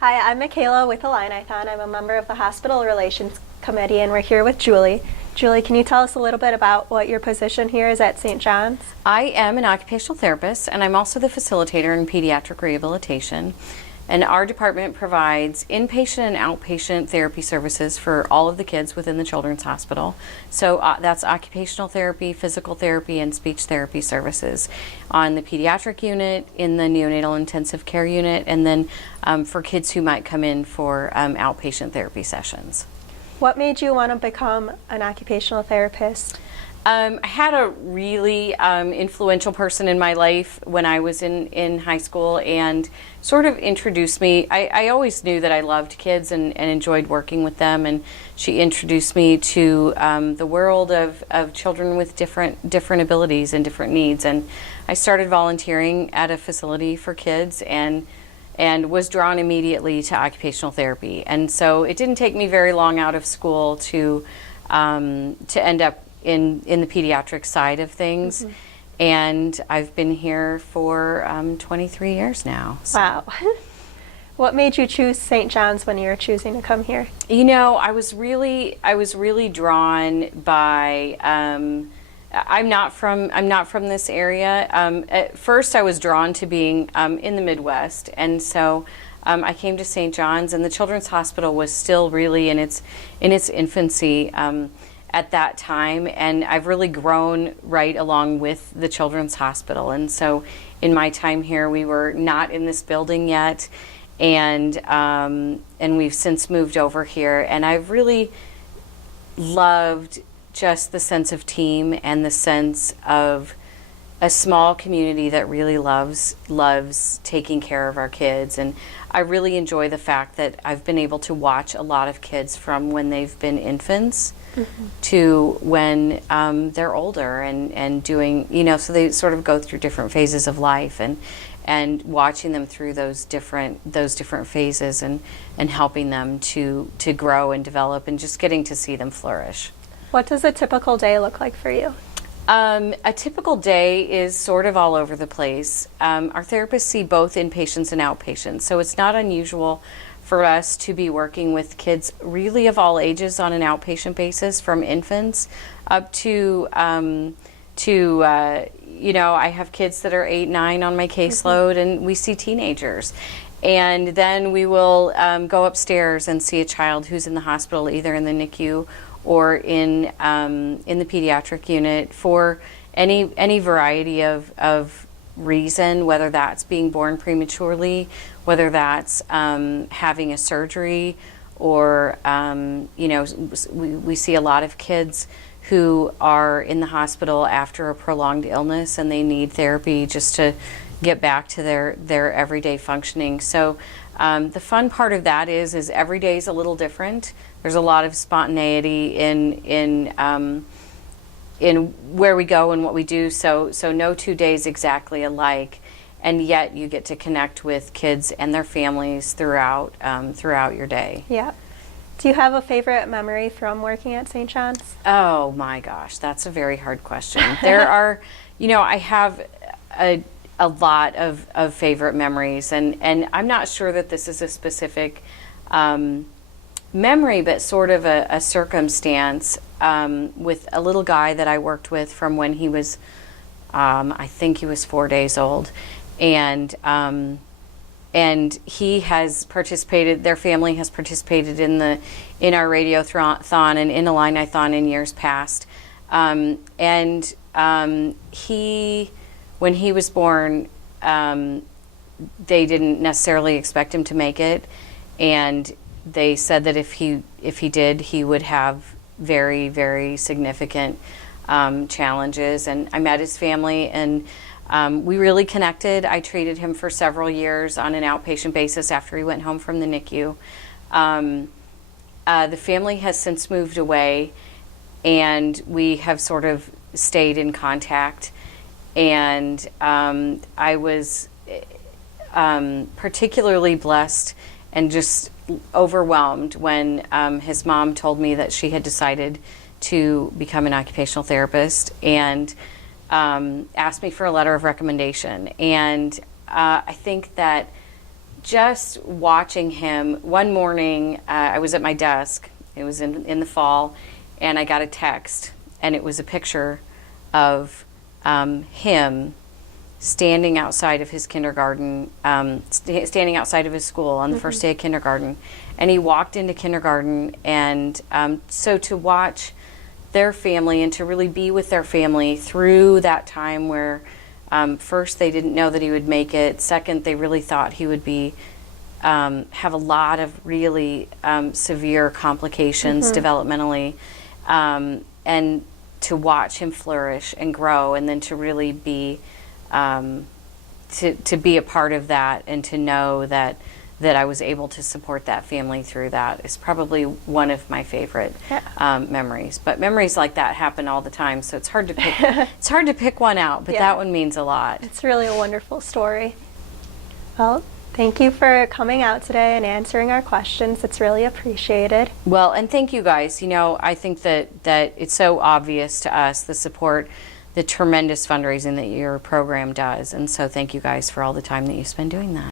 Hi, I'm Mikayla with Illinithon. I'm a member of the Hospital Relations Committee, and we're here with Julie. Julie, can you tell us a little bit about what your position here is at St. John's? I am an occupational therapist, and I'm also the facilitator in pediatric rehabilitation. And our department provides inpatient and outpatient therapy services for all of the kids within the Children's Hospital. So that's occupational therapy, physical therapy, and speech therapy services on the pediatric unit, in the neonatal intensive care unit, and then for kids who might come in for outpatient therapy sessions. What made you want to become an occupational therapist? I had a really influential person in my life when I was in high school and sort of introduced me. I always knew that I loved kids and enjoyed working with them, and she introduced me to the world of children with different abilities and different needs. And I started volunteering at a facility for kids and was drawn immediately to occupational therapy. And so it didn't take me very long out of school to end up in the pediatric side of things. Mm-hmm. And I've been here for 23 years now. So. Wow. What made you choose St. John's when you were choosing to come here? You know, I was really drawn by. I'm not from this area. At first, I was drawn to being in the Midwest, and so I came to St. John's, and the Children's Hospital was still really in its infancy at that time, and I've really grown right along with the Children's Hospital. And so, in my time here, we were not in this building yet, and we've since moved over here, and I've really loved just the sense of team and the sense of a small community that really loves taking care of our kids. And I really enjoy the fact that I've been able to watch a lot of kids from when they've been infants mm-hmm. to when they're older and doing, so they sort of go through different phases of life, and watching them through those different phases and helping them to grow and develop and just getting to see them flourish. What does a typical day look like for you? A typical day is sort of all over the place. Our therapists see both inpatients and outpatients, so it's not unusual for us to be working with kids really of all ages on an outpatient basis, from infants up to I have kids that are 8, 9 on my caseload, mm-hmm. and we see teenagers. And then we will go upstairs and see a child who's in the hospital, either in the NICU or in the pediatric unit for any variety of reason, whether that's being born prematurely, whether that's having a surgery, or we see a lot of kids who are in the hospital after a prolonged illness and they need therapy just to get back to their everyday functioning. So the fun part of that is every day is a little different. There's a lot of spontaneity in where we go and what we do. So no 2 days exactly alike, and yet you get to connect with kids and their families throughout your day. Yeah. Do you have a favorite memory from working at St. John's? Oh my gosh, that's a very hard question. There are, I have a lot of favorite memories, and I'm not sure that this is a specific memory, but sort of a circumstance with a little guy that I worked with from when he was, I think he was 4 days old, and he has participated. Their family has participated in our radiothon and in Illinithon in years past, when he was born, they didn't necessarily expect him to make it, and they said that if he did, he would have very, very significant challenges. And I met his family, and we really connected. I treated him for several years on an outpatient basis after he went home from the NICU. The family has since moved away, and we have sort of stayed in contact. And I was particularly blessed and just overwhelmed when his mom told me that she had decided to become an occupational therapist, and asked me for a letter of recommendation. And I think that just watching him. One morning, I was at my desk. It was in the fall, and I got a text, and it was a picture of him standing outside of his kindergarten, standing outside of his school on the first day of kindergarten. And he walked into kindergarten, and so to watch their family and to really be with their family through that time where first they didn't know that he would make it, second they really thought he would be have a lot of really severe complications developmentally, and to watch him flourish and grow, and then to really be to be a part of that, and to know that I was able to support that family through that is probably one of my favorite memories. But memories like that happen all the time, so it's hard to pick. It's hard to pick one out, but that one means a lot. It's really a wonderful story. Well, thank you for coming out today and answering our questions. It's really appreciated. Well, and thank you guys. You know, I think that it's so obvious to us, the support, the tremendous fundraising that your program does. And so thank you guys for all the time that you spend doing that.